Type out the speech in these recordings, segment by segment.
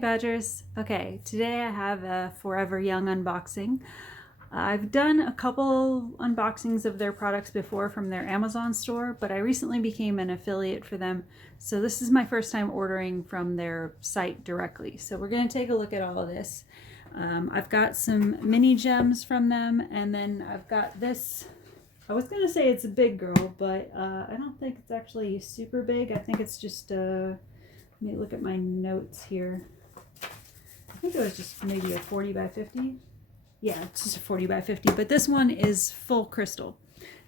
Badgers. Okay, today I have a Forever Young unboxing. I've done a couple unboxings of their products before from their Amazon store, but I recently became an affiliate for them. So this is my first time ordering from their site directly. So we're going to take a look at all of this. I've got some mini gems from them, and then I've got this. I was going to say it's a big girl, but I don't think it's actually super big. I think it's just let me look at my notes here. I think it was just maybe a 40 by 50. Yeah, it's just a 40 by 50, but this one is full crystal.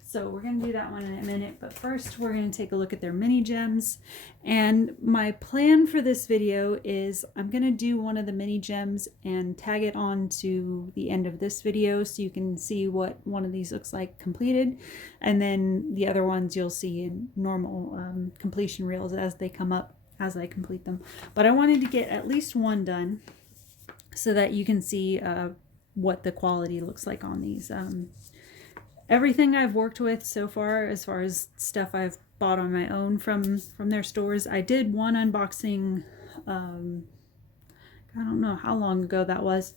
So we're going to do that one in a minute, but first we're going to take a look at their mini gems. And my plan for this video is I'm going to do one of the mini gems and tag it on to the end of this video so you can see what one of these looks like completed. And then the other ones you'll see in normal completion reels as they come up as I complete them. But I wanted to get at least one done so that you can see what the quality looks like on these. Everything I've worked with so far, as far as stuff I've bought on my own from their stores, I did one unboxing, I don't know how long ago that was.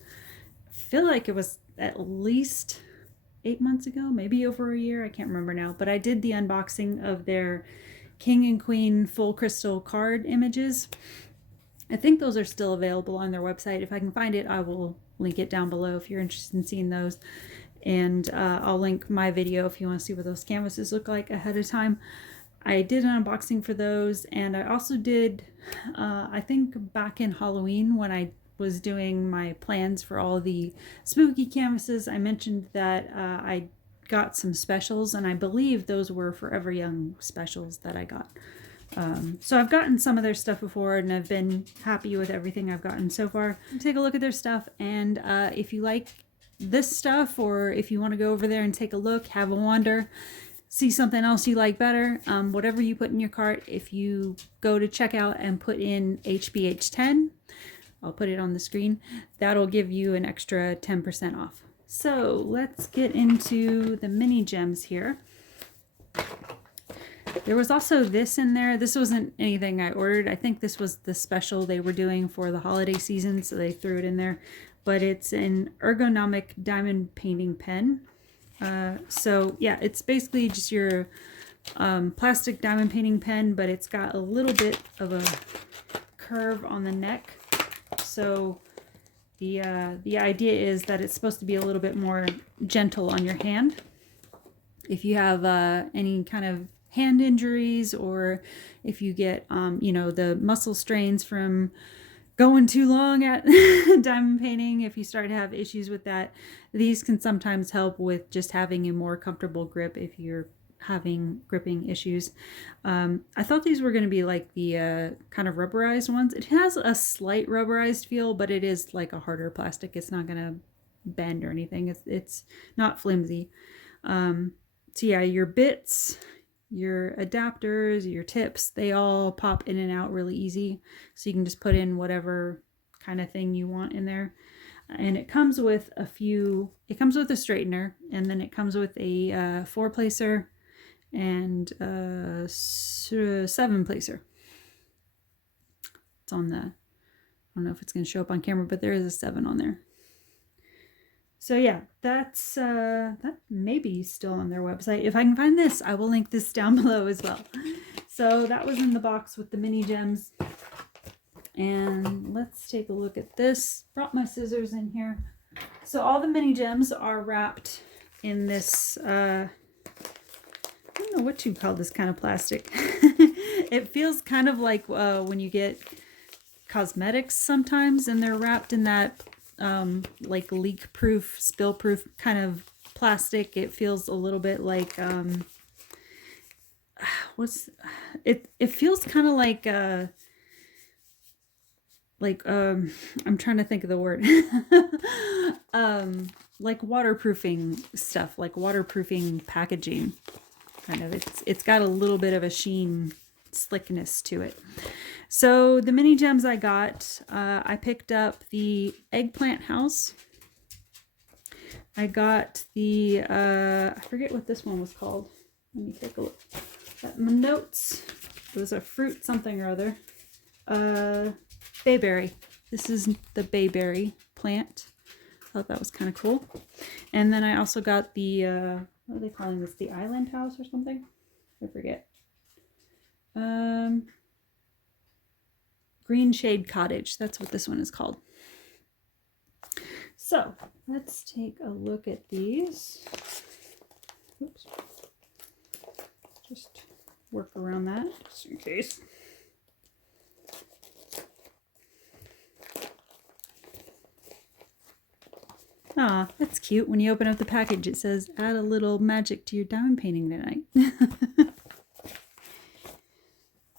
I feel like it was at least 8 months ago, maybe over a year, I can't remember now, but I did the unboxing of their King and Queen full crystal card images. I think those are still available on their website. If I can find it, I will link it down below if you're interested in seeing those. And I'll link my video if you want to see what those canvases look like ahead of time. I did an unboxing for those, and I also did, I think back in Halloween when I was doing my plans for all the spooky canvases, I mentioned that I got some specials, and I believe those were Forever Young specials that I got. So I've gotten some of their stuff before, and I've been happy with everything I've gotten so far. Take a look at their stuff, and if you like this stuff, or if you want to go over there and take a look, have a wander, see something else you like better, whatever you put in your cart, if you go to checkout and put in HBH10, I'll put it on the screen, that'll give you an extra 10% off. So let's get into the mini gems here. There was also this in there. This wasn't anything I ordered. I think this was the special they were doing for the holiday season, so they threw it in there. But it's an ergonomic diamond painting pen. So yeah, it's basically just your plastic diamond painting pen, but it's got a little bit of a curve on the neck. So the idea is that it's supposed to be a little bit more gentle on your hand. If you have any kind of hand injuries, or if you get you know, the muscle strains from going too long at diamond painting, if you start to have issues with that, these can sometimes help with just having a more comfortable grip if you're having gripping issues. I thought these were going to be like the kind of rubberized ones. It has a slight rubberized feel, but it is like a harder plastic. It's not going to bend or anything. It's not flimsy. So yeah, your bits, your adapters, your tips, they all pop in and out really easy. So you can just put in whatever kind of thing you want in there. And it comes with a few, it comes with a straightener, and then it comes with a 4-placer and a 7-placer. It's on the, I don't know if it's going to show up on camera, but there is a 7 on there. So yeah, that's that may be still on their website. If I can find this, I will link this down below as well. So that was in the box with the mini gems. And let's take a look at this. Brought my scissors in here. So all the mini gems are wrapped in this, I don't know what you call this kind of plastic. It feels kind of like when you get cosmetics sometimes, and they're wrapped in that like leak proof, spill proof kind of plastic. It feels a little bit like it feels kind of like I'm trying to think of the word. Like waterproofing stuff, like waterproofing packaging kind of. It's got a little bit of a sheen slickness to it. So the mini gems I got, I picked up the eggplant house. I got the I forget what this one was called. Let me take a look at my notes. It was a fruit something or other. Bayberry. This is the bayberry plant. Thought that was kind of cool. And then I also got the, what are they calling this? The island house or something? I forget. Green Shade Cottage. That's what this one is called. So let's take a look at these. Oops. Just work around that just in case. Aw, that's cute. When you open up the package, it says, add a little magic to your diamond painting tonight.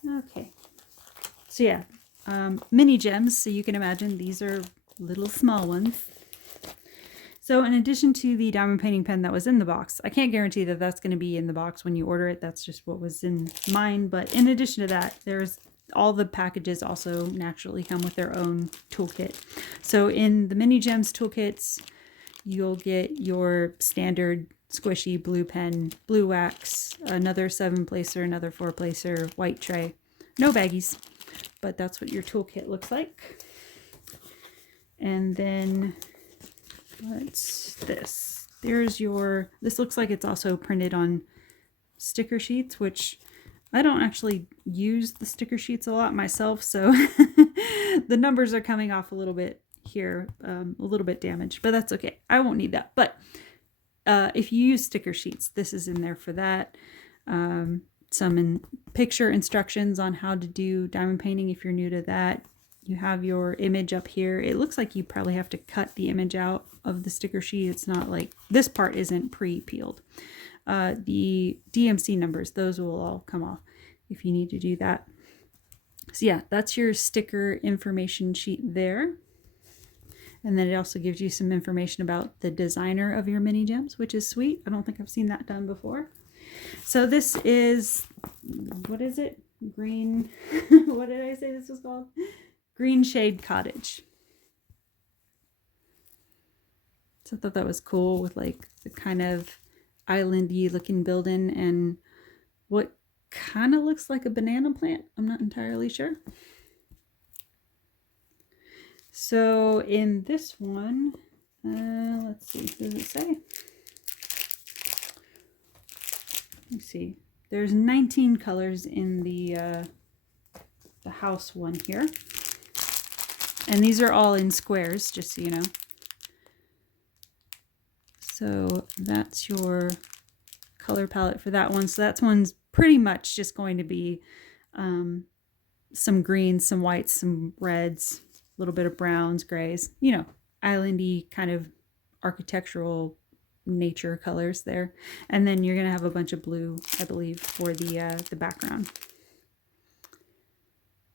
Okay. So yeah, mini gems. So you can imagine these are little small ones. So in addition to the diamond painting pen that was in the box, I can't guarantee that that's going to be in the box when you order it. That's just what was in mine. But in addition to that, there's all the packages also naturally come with their own toolkit. So in the Mini Gems toolkits, you'll get your standard squishy blue pen, blue wax, another 7-placer, another 4-placer, white tray. No baggies, but that's what your toolkit looks like. And then what's this? There's your, this looks like it's also printed on sticker sheets, which I don't actually use the sticker sheets a lot myself, so the numbers are coming off a little bit here, a little bit damaged, but that's okay. I won't need that. But if you use sticker sheets, this is in there for that. Some picture instructions on how to do diamond painting if you're new to that. You have your image up here. It looks like you probably have to cut the image out of the sticker sheet. It's not like, this part isn't pre-peeled. The DMC numbers, those will all come off if you need to do that. So yeah, that's your sticker information sheet there. And then it also gives you some information about the designer of your mini gems, which is sweet. I don't think I've seen that done before. So this is, what is it? Green, what did I say this was called? Green Shade Cottage. So I thought that was cool with like the kind of islandy looking building and what kind of looks like a banana plant. I'm not entirely sure. So in this one, let's see, what does it say? Let's see. There's 19 colors in the house one here. And these are all in squares, just so you know. So that's your color palette for that one. So that one's pretty much just going to be some greens, some whites, some reds, a little bit of browns, grays, you know, islandy kind of architectural nature colors there. And then you're going to have a bunch of blue, I believe, for the background.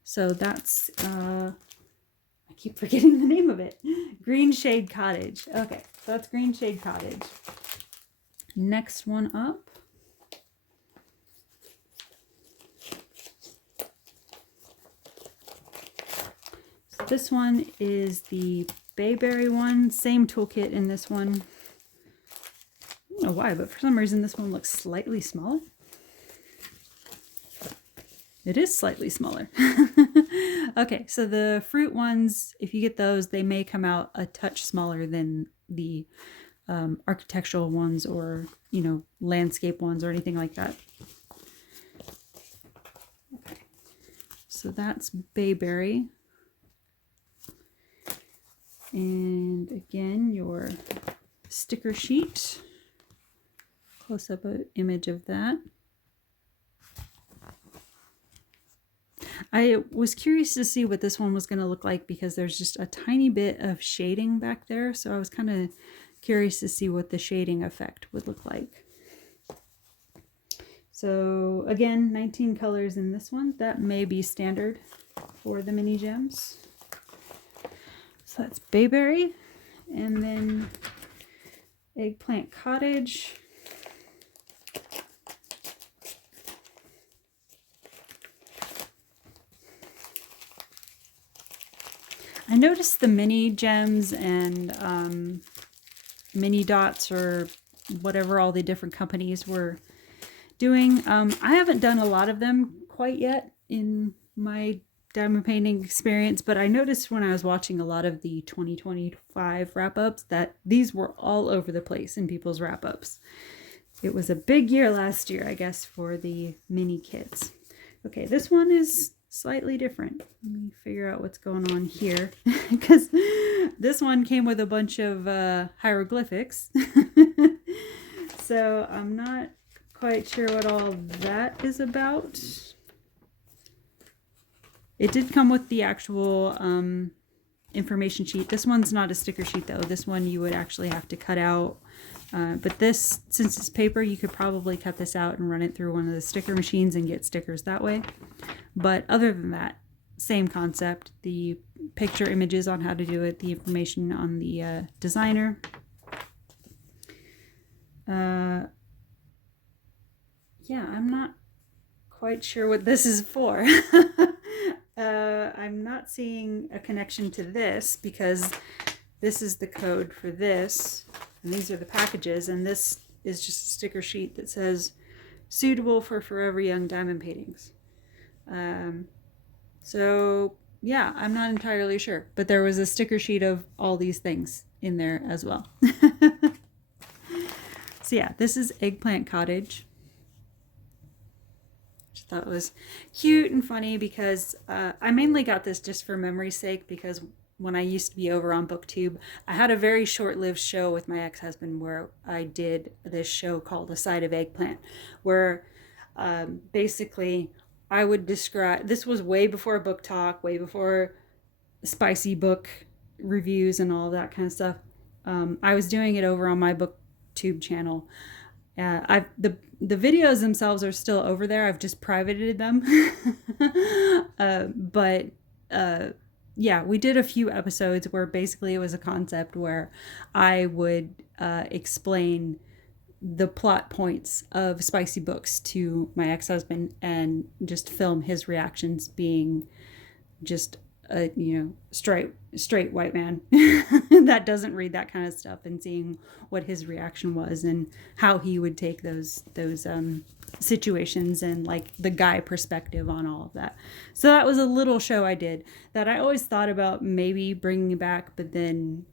So that's, I keep forgetting the name of it. Green Shade Cottage. Okay, so that's Green Shade Cottage. Next one up. So this one is the Bayberry one. Same toolkit in this one. I don't know why, but for some reason this one looks slightly smaller. It is slightly smaller. Okay, so the fruit ones, if you get those, they may come out a touch smaller than the architectural ones or, you know, landscape ones or anything like that. Okay, so that's Bayberry. And again, your sticker sheet. Close up an image of that. I was curious to see what this one was going to look like because there's just a tiny bit of shading back there. So I was kind of curious to see what the shading effect would look like. So again, 19 colors in this one. That may be standard for the mini gems. So that's Bayberry. And then Eggplant Cottage. I noticed the mini gems and mini dots or whatever all the different companies were doing. I haven't done a lot of them quite yet in my diamond painting experience, but I noticed when I was watching a lot of the 2025 wrap-ups that these were all over the place in people's wrap-ups. It was a big year last year, I guess, for the mini kits. Okay, this one is slightly different. Let me figure out what's going on here, because this one came with a bunch of hieroglyphics. So I'm not quite sure what all that is about. It did come with the actual information sheet. This one's not a sticker sheet though. This one you would actually have to cut out. But this, since it's paper, you could probably cut this out and run it through one of the sticker machines and get stickers that way. But other than that, same concept. The picture images on how to do it, the information on the designer. Yeah, I'm not quite sure what this is for. I'm not seeing a connection to this because this is the code for this, and these are the packages, and this is just a sticker sheet that says suitable for forever young diamond paintings. So yeah, I'm not entirely sure, but there was a sticker sheet of all these things in there as well. So yeah, this is Eggplant Cottage. Which I thought was cute and funny because I mainly got this just for memory's sake, because when I used to be over on BookTube, I had a very short-lived show with my ex-husband where I did this show called A Side of Eggplant, where basically I would describe, this was way before Book Talk, way before spicy book reviews and all that kind of stuff. I was doing it over on my BookTube channel. The videos themselves are still over there. I've just privated them. Yeah, we did a few episodes where basically it was a concept where I would explain the plot points of spicy books to my ex-husband and just film his reactions, being just a, you know, straight white man that doesn't read that kind of stuff, and seeing what his reaction was and how he would take those situations and like the guy perspective on all of that. So that was a little show I did that I always thought about maybe bringing back, but then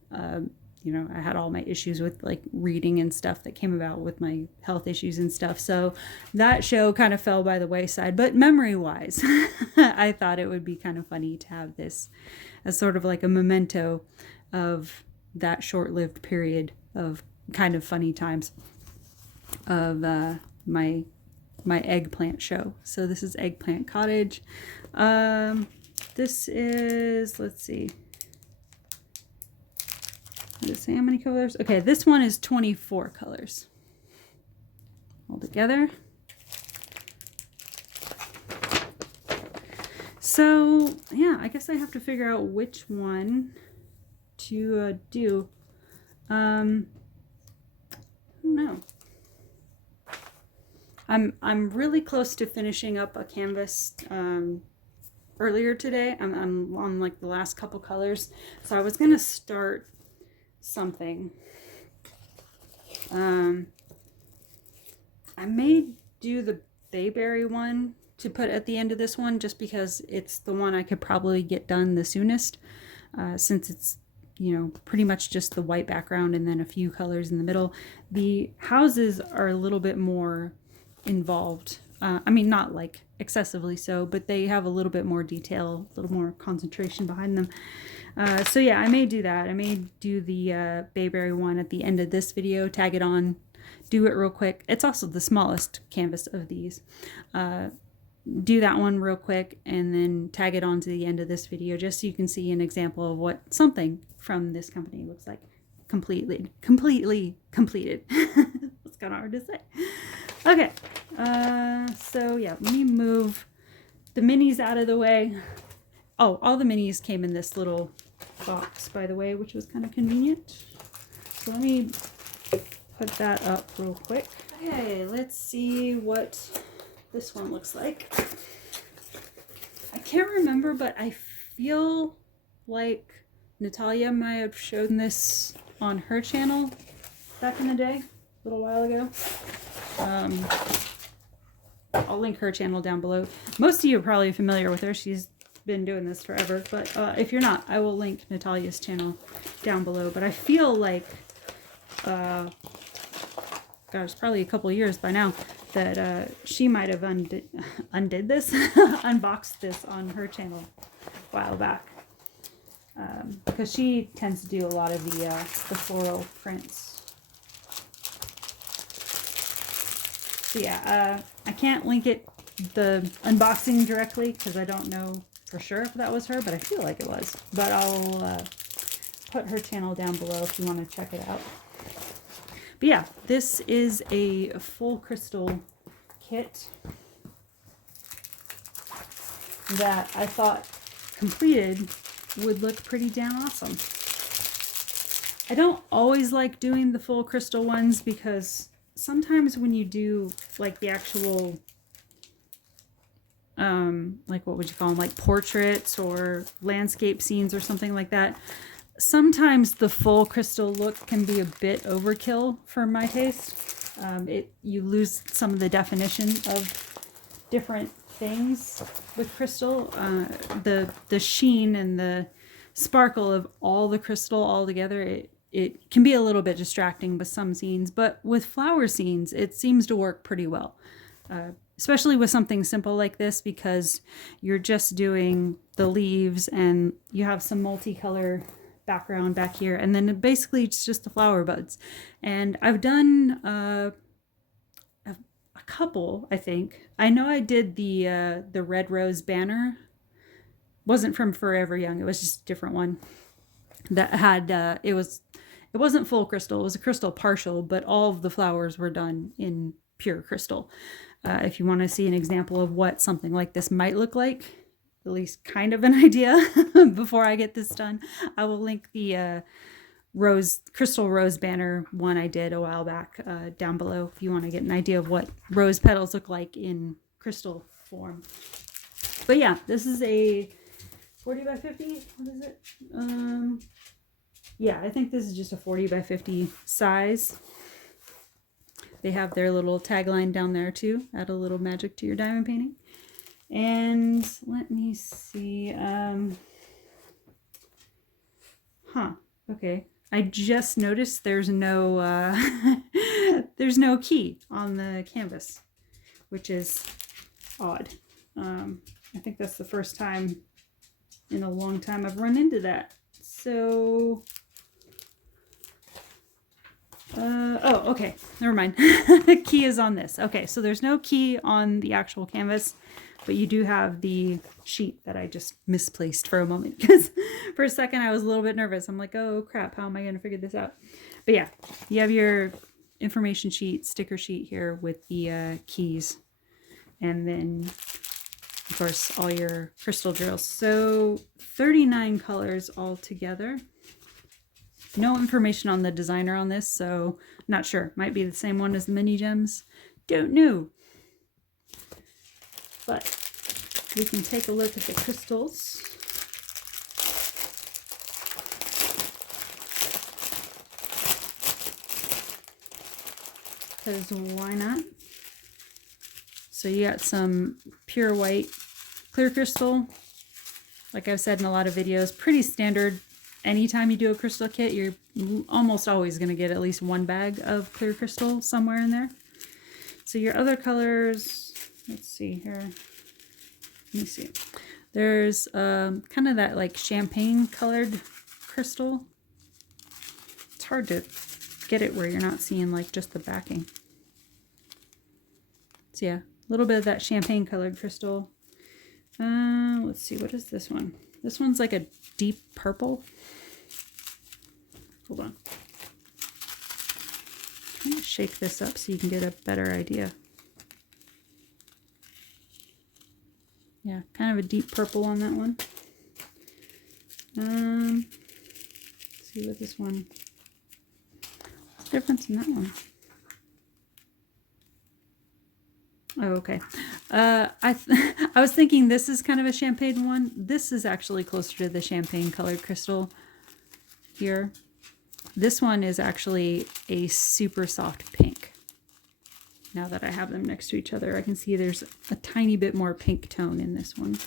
you know, I had all my issues with like reading and stuff that came about with my health issues and stuff. So that show kind of fell by the wayside, but memory wise, I thought it would be kind of funny to have this as sort of like a memento of that short-lived period of kind of funny times of my eggplant show. So this is Eggplant Cottage. This is, let's see. Does it say how many colors? Okay, this one is 24 colors all together. So yeah, I guess I have to figure out which one to do. I don't know. I'm really close to finishing up a canvas earlier today. I'm on like the last couple colors, so I was gonna start something. I may do the bayberry one to put at the end of this one, just because it's the one I could probably get done the soonest, since it's, you know, pretty much just the white background and then a few colors in the middle. The houses are a little bit more involved. I mean, not like excessively so, but they have a little bit more detail, a little more concentration behind them. So yeah, I may do that. I may do the bayberry one at the end of this video, tag it on, do it real quick. It's also the smallest canvas of these. Do that one real quick and then tag it on to the end of this video, just so you can see an example of what something from this company looks like. Completely completed. It's kind of hard to say. Okay, so yeah, let me move the minis out of the way. Oh, all the minis came in this little box, by the way, which was kind of convenient. So let me put that up real quick. Okay, let's see what this one looks like. I can't remember, but I feel like Natalia might have shown this on her channel back in the day, a little while ago. I'll link her channel down below. Most of you are probably familiar with her. She's been doing this forever, but if you're not, I will link Natalia's channel down below. But I feel like, God, it's probably a couple of years by now, that she might have undid this, unboxed this on her channel a while back. Because she tends to do a lot of the floral prints. So yeah, I can't link the unboxing directly because I don't know for sure if that was her, but I feel like it was. But I'll put her channel down below if you want to check it out. But yeah, this is a full crystal kit that I thought completed would look pretty damn awesome. I don't always like doing the full crystal ones because sometimes when you do like the actual like what would you call them, like portraits or landscape scenes or something like that, sometimes the full crystal look can be a bit overkill for my taste. You lose some of the definition of different things with crystal. The sheen and the sparkle of all the crystal all together, it can be a little bit distracting with some scenes, but with flower scenes it seems to work pretty well, especially with something simple like this, because you're just doing the leaves and you have some multicolor background back here, and then basically it's just the flower buds. And I've done a couple, I think. I know I did the red rose banner. Wasn't from Forever Young, it was just a different one that had it wasn't full crystal, it was a crystal partial, but all of the flowers were done in pure crystal. If you want to see an example of what something like this might look like, at least kind of an idea before I get this done, I will link the crystal rose banner one I did a while back down below if you want to get an idea of what rose petals look like in crystal form. But yeah, this is a 40 by 50. What is it? Yeah, I think this is just a 40 by 50 size. They have their little tagline down there too. Add a little magic to your diamond painting. And let me see. Okay. I just noticed there's no there's no key on the canvas, which is odd. I think that's the first time in a long time I've run into that. So oh, okay, never mind. The key is on this. Okay, so there's no key on the actual canvas, but you do have the sheet that I just misplaced for a moment, because for a second I was a little bit nervous. I'm like, oh crap, how am I going to figure this out? But yeah, you have your information sheet, sticker sheet here with the keys, and then of course all your crystal drills. So 39 colors all together. No information on the designer on this, so not sure. Might be the same one as the mini gems. Don't know. But we can take a look at the crystals. Because why not? So you got some pure white clear crystal. Like I've said in a lot of videos, pretty standard. Anytime you do a crystal kit, you're almost always going to get at least one bag of clear crystal somewhere in there. So your other colors, let's see here. Let me see. There's kind of that like champagne colored crystal. It's hard to get it where you're not seeing like just the backing. So yeah, a little bit of that champagne colored crystal. Let's see, what is this one? This one's like a deep purple. Hold on. I'm trying to shake this up so you can get a better idea. Yeah, kind of a deep purple on that one. Let's see what this one. What's the difference in that one? Oh, okay. I was thinking this is kind of a champagne one. This is actually closer to the champagne colored crystal here. This one is actually a super soft pink. Now that I have them next to each other, I can see there's a tiny bit more pink tone in this one.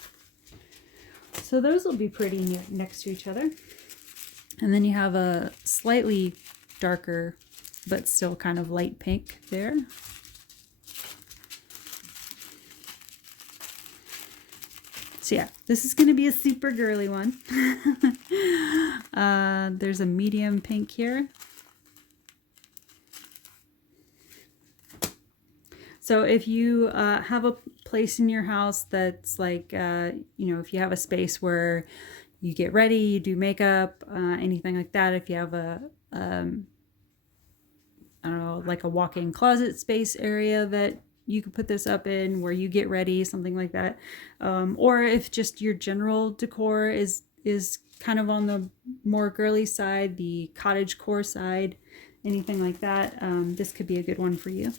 So those will be pretty near next to each other. And then you have a slightly darker, but still kind of light pink there. So yeah, this is going to be a super girly one. There's a medium pink here. So if you have a place in your house that's like, you know, if you have a space where you get ready, you do makeup, anything like that, if you have a, I don't know, like a walk-in closet space area that you could put this up in where you get ready, something like that. Or if just your general decor is kind of on the more girly side, the cottagecore side, anything like that, this could be a good one for you.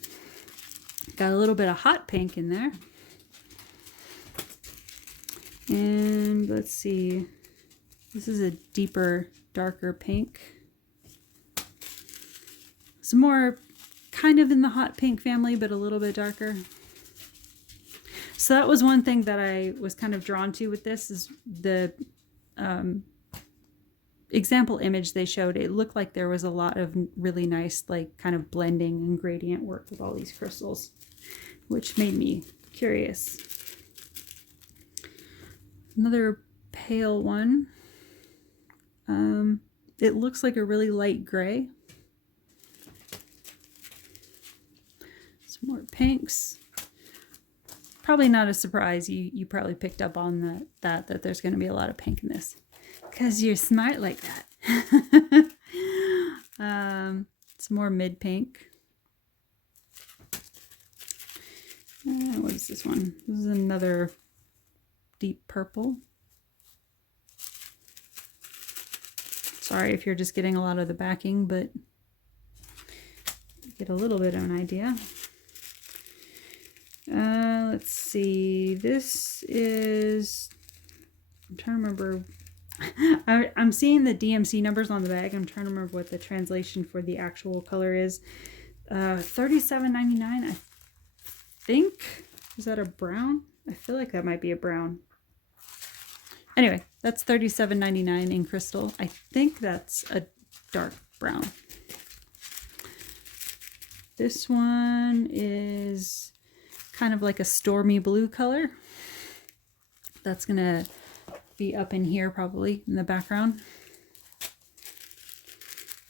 Got a little bit of hot pink in there. And let's see, this is a deeper, darker pink. Some more kind of in the hot pink family, but a little bit darker. So that was one thing that I was kind of drawn to with this, is the example image they showed. It looked like there was a lot of really nice, like, kind of blending and gradient work with all these crystals, which made me curious. Another pale one. It looks like a really light gray. Some more pinks. Probably not a surprise. You probably picked up on that there's going to be a lot of pink in this, because you're smart like that. Some more mid pink. What is this one? This is another deep purple. Sorry if you're just getting a lot of the backing, but get a little bit of an idea. Let's see. This is, I'm trying to remember. I'm seeing the DMC numbers on the bag. I'm trying to remember what the translation for the actual color is. $37.99, I think. Is that a brown? I feel like that might be a brown. Anyway, that's $37.99 in crystal. I think that's a dark brown. This one is kind of like a stormy blue color. That's gonna be up in here probably in the background.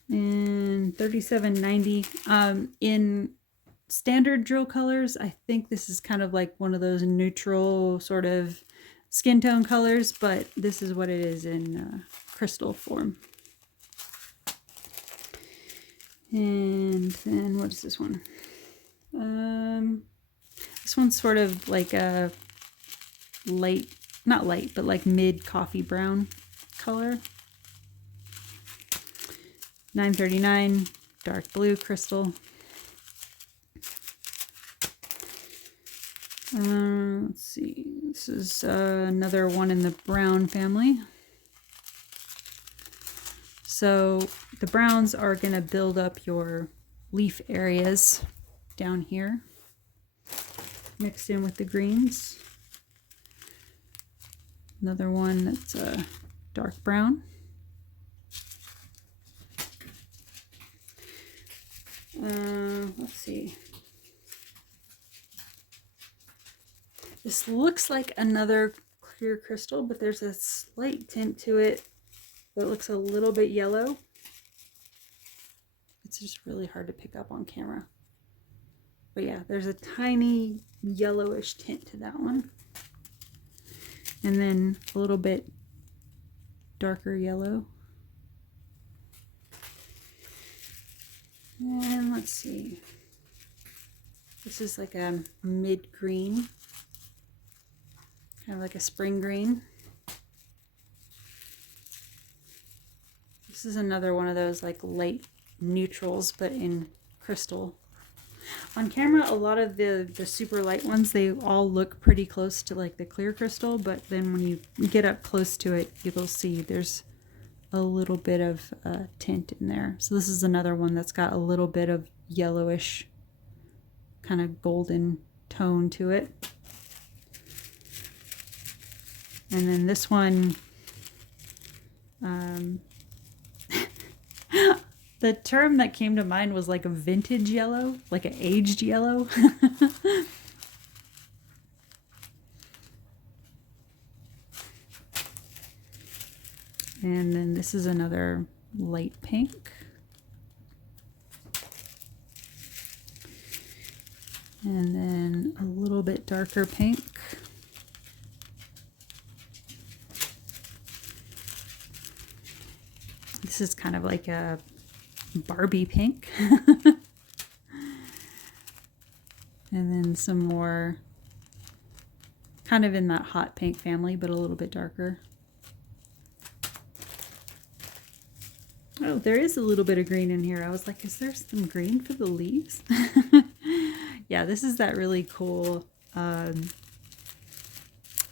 And $37.90. In standard drill colors, I think this is kind of like one of those neutral sort of skin tone colors, but this is what it is in crystal form. And then what is this one? This one's sort of like a light, not light, but like mid coffee brown color. $9.39, dark blue crystal. Let's see, this is another one in the brown family. So the browns are going to build up your leaf areas down here, mixed in with the greens. Another one that's a dark brown. Let's see. This looks like another clear crystal, but there's a slight tint to it that looks a little bit yellow. It's just really hard to pick up on camera. But yeah, there's a tiny yellowish tint to that one. And then a little bit darker yellow. And let's see. This is like a mid-green. Kind of like a spring green. This is another one of those like light neutrals, but in crystal. On camera, a lot of the super light ones, they all look pretty close to like the clear crystal, but then when you get up close to it, you'll see there's a little bit of tint in there. So this is another one that's got a little bit of yellowish, kind of golden tone to it. And then this one, the term that came to mind was like a vintage yellow, like an aged yellow. And then this is another light pink. And then a little bit darker pink. This is kind of like a Barbie pink. And then some more kind of in that hot pink family, but a little bit darker. Oh, there is a little bit of green in here. I was like, is there some green for the leaves? Yeah, this is that really cool.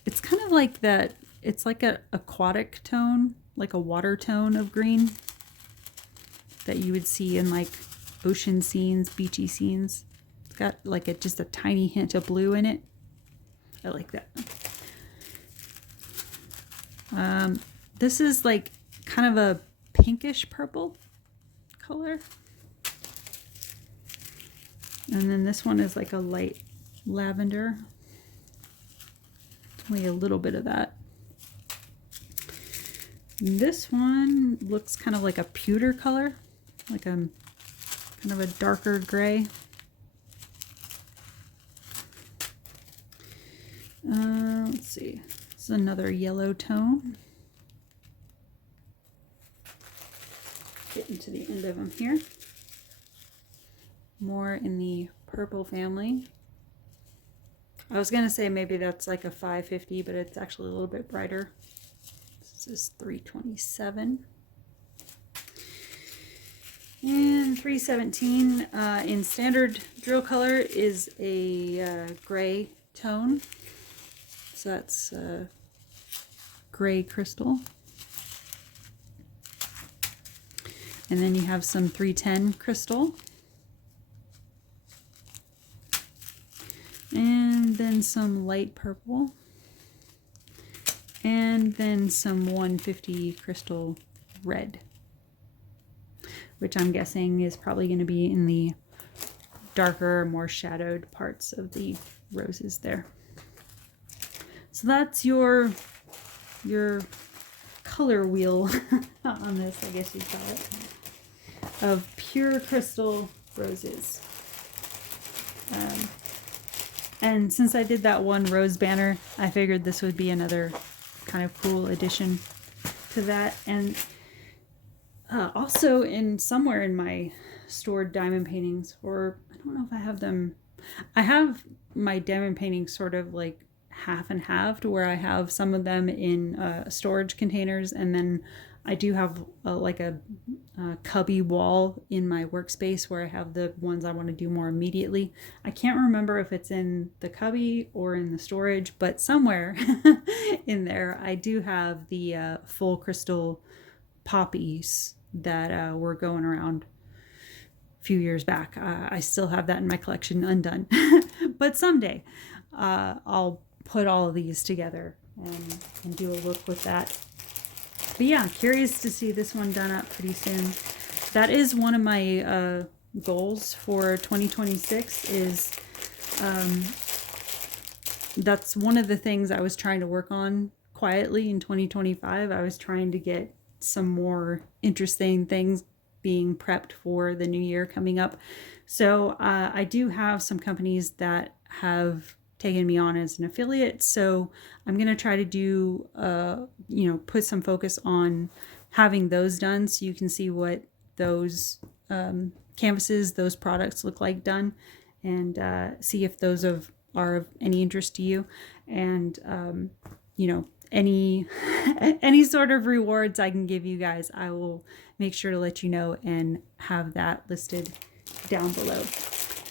It's kind of like that. It's like an aquatic tone, like a water tone of green that you would see in like ocean scenes, beachy scenes. It's got like just a tiny hint of blue in it. I like that. This is like kind of a pinkish purple color. And then this one is like a light lavender. Only a little bit of that. And this one looks kind of like a pewter color, like a kind of a darker gray. Let's see. This is another yellow tone. Getting to the end of them here. More in the purple family. I was going to say maybe that's like a 550, but it's actually a little bit brighter. This is 327. And 317 in standard drill color is a gray tone. So that's gray crystal. And then you have some 310 crystal. And then some light purple. And then some 150 crystal red, which I'm guessing is probably going to be in the darker, more shadowed parts of the roses there. So that's your color wheel on this, I guess you'd call it, of pure crystal roses. And since I did that one rose banner, I figured this would be another kind of cool addition to that. And also somewhere in my stored diamond paintings, or I don't know if I have them. I have my diamond paintings sort of like half and half, to where I have some of them in storage containers, and then I do have like a cubby wall in my workspace where I have the ones I want to do more immediately. I can't remember if it's in the cubby or in the storage, but somewhere in there I do have the full crystal poppies that were going around a few years back. I still have that in my collection undone. But someday I'll put all of these together and do a look with that. But yeah, curious to see this one done up pretty soon. That is one of my goals for 2026 is that's one of the things I was trying to work on quietly in 2025. I was trying to get some more interesting things being prepped for the new year coming up. So I do have some companies that have taken me on as an affiliate. So I'm going to try to do, put some focus on having those done so you can see what those canvases, those products look like done, and see if those are of any interest to you. And, any sort of rewards I can give you guys, I will make sure to let you know and have that listed down below.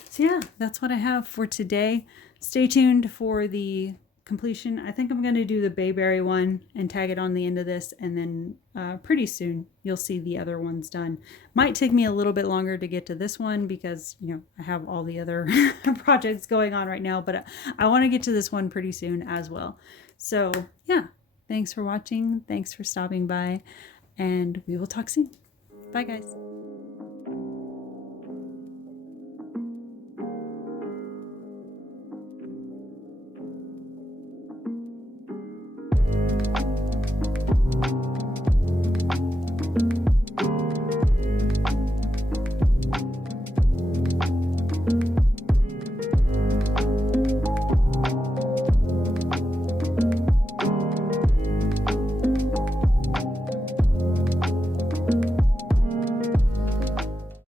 So yeah, that's what I have for today. Stay tuned for the completion. I think I'm going to do the bayberry one and tag it on the end of this, and then pretty soon you'll see the other ones done. Might take me a little bit longer to get to this one because, I have all the other projects going on right now, but I want to get to this one pretty soon as well. So yeah, Thanks for watching. Thanks for stopping by. And we will talk soon. Bye, guys.